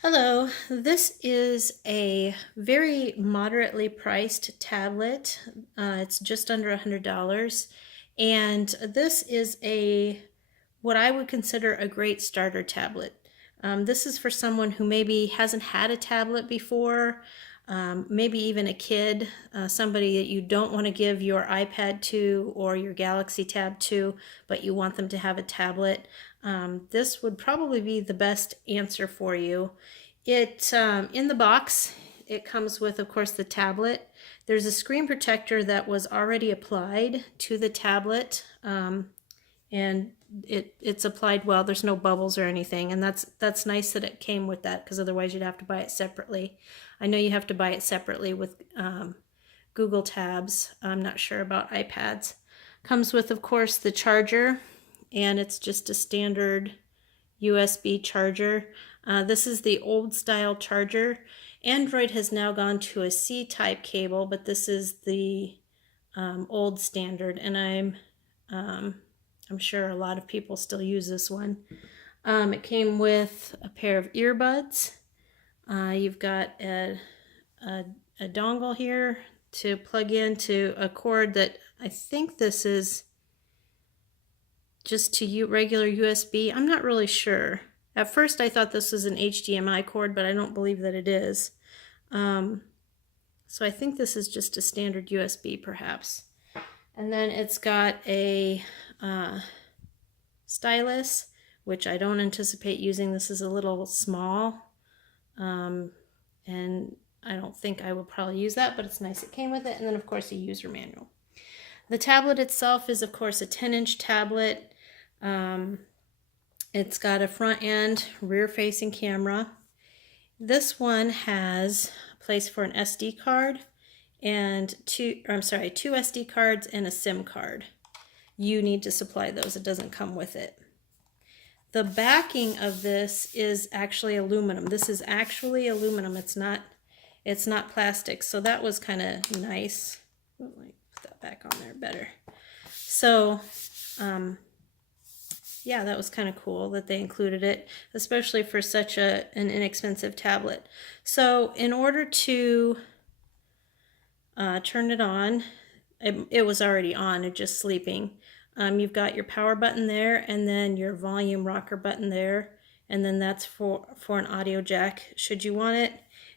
Hello, this is a very moderately priced tablet. It's just under $100, and this is what I would consider a great starter tablet. This is for someone who maybe hasn't had a tablet before, maybe even a kid, somebody that you don't want to give your iPad to or your Galaxy Tab to, but you want them to have a tablet. This would probably be the best answer for you. In the box, it comes with, of course, the tablet. There's a screen protector that was already applied to the tablet, and it's applied well. There's no bubbles or anything, and that's nice that it came with that, because otherwise you'd have to buy it separately. I know you have to buy it separately with Google Tabs. I'm not sure about iPads. Comes with, of course, the charger, and it's just a standard USB charger. This is the old style charger. Android has now gone to a C-type cable, but this is the old standard, and I'm sure a lot of people still use this one. It came with a pair of earbuds. You've got a dongle here to plug into a cord that I think this is just to regular USB. I'm not really sure. At first I thought this was an HDMI cord, but I don't believe that it is. So I think this is just a standard USB perhaps. And then it's got a stylus, which I don't anticipate using. This is a little small, and I don't think I will probably use that, but it's nice it came with it. And then of course a user manual. The tablet itself is of course a 10-inch tablet. It's got a front end, rear facing camera. This one has a place for an SD card and two SD cards and a SIM card. You need to supply those. It doesn't come with it. The backing of this is actually aluminum. This is actually aluminum. It's not plastic. So that was kind of nice. Let me put that back on there better. So yeah, that was kind of cool that they included it, especially for such an inexpensive tablet. So in order to turn it on, it was already on, it's just sleeping. You've got your power button there, and then your volume rocker button there, and then that's for an audio jack should you want it,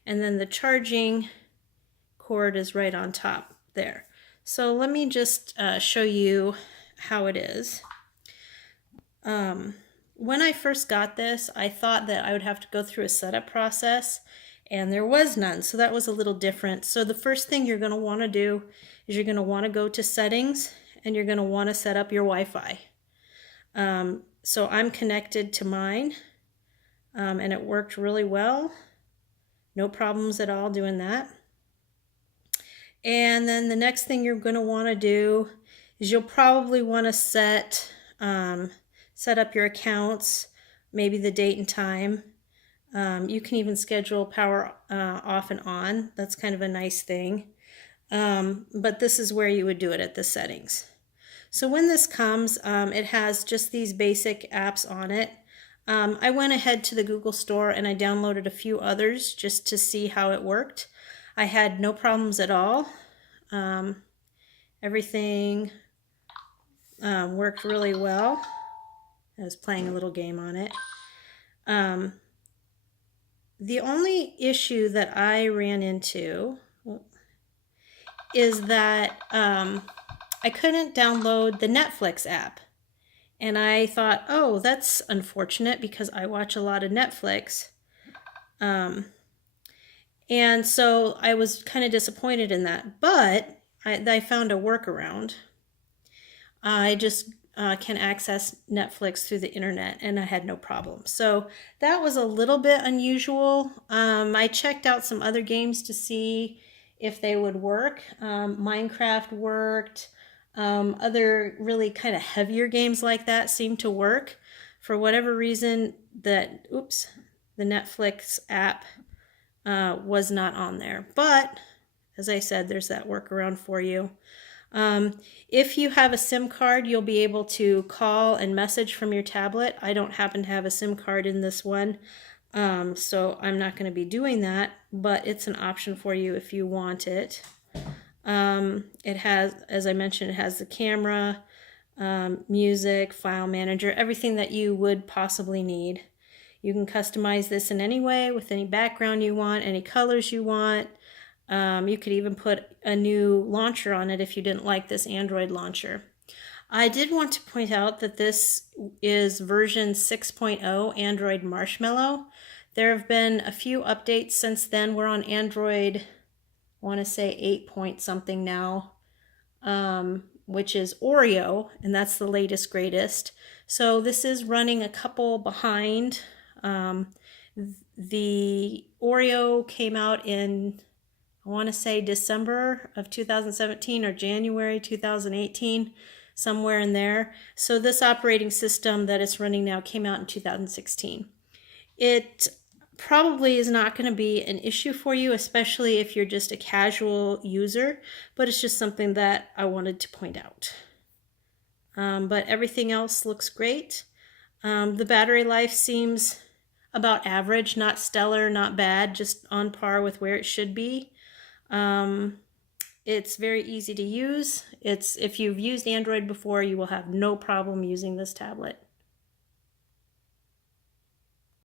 and then the charging cord is right on top there. So let me just show you how it is. When I first got this, I thought that I would have to go through a setup process, and there was none, so that was a little different. So the first thing you're going to want to do is you're going to want to go to settings, and you're going to want to set up your Wi-Fi. So I'm connected to mine, and it worked really well. No problems at all doing that. And then the next thing you're going to want to do is you'll probably want to set up your accounts, maybe the date and time. You can even schedule power off and on. That's kind of a nice thing. But this is where you would do it, at the settings. So when this comes, it has just these basic apps on it. I went ahead to the Google Store and I downloaded a few others just to see how it worked. I had no problems at all. Everything worked really well. I was playing a little game on it. The only issue that I ran into is that I couldn't download the Netflix app. And I thought, oh, that's unfortunate because I watch a lot of Netflix. And so I was kind of disappointed in that. But I found a workaround. I just can access Netflix through the internet, and I had no problem. So that was a little bit unusual. I checked out some other games to see if they would work. Minecraft worked. Other really kind of heavier games like that seemed to work. For whatever reason, the Netflix app was not on there. But as I said, there's that workaround for you. If you have a SIM card, you'll be able to call and message from your tablet. I don't happen to have a SIM card in this one, So I'm not going to be doing that, but it's an option for you if you want it. It has, as I mentioned, it has the camera, music, file manager, everything that you would possibly need. You can customize this in any way with any background you want, any colors you want. You could even put a new launcher on it if you didn't like this Android launcher. I did want to point out that this is version 6.0 Android Marshmallow. There have been a few updates since then. We're on Android, I want to say 8 point something now, which is Oreo, and that's the latest greatest. So this is running a couple behind. The Oreo came out in, I want to say December of 2017 or January 2018, somewhere in there. So this operating system that it's running now came out in 2016. It probably is not going to be an issue for you, especially if you're just a casual user, but it's just something that I wanted to point out. But everything else looks great. The battery life seems about average, not stellar, not bad, just on par with where it should be. It's very easy to use. If you've used Android before, you will have no problem using this tablet.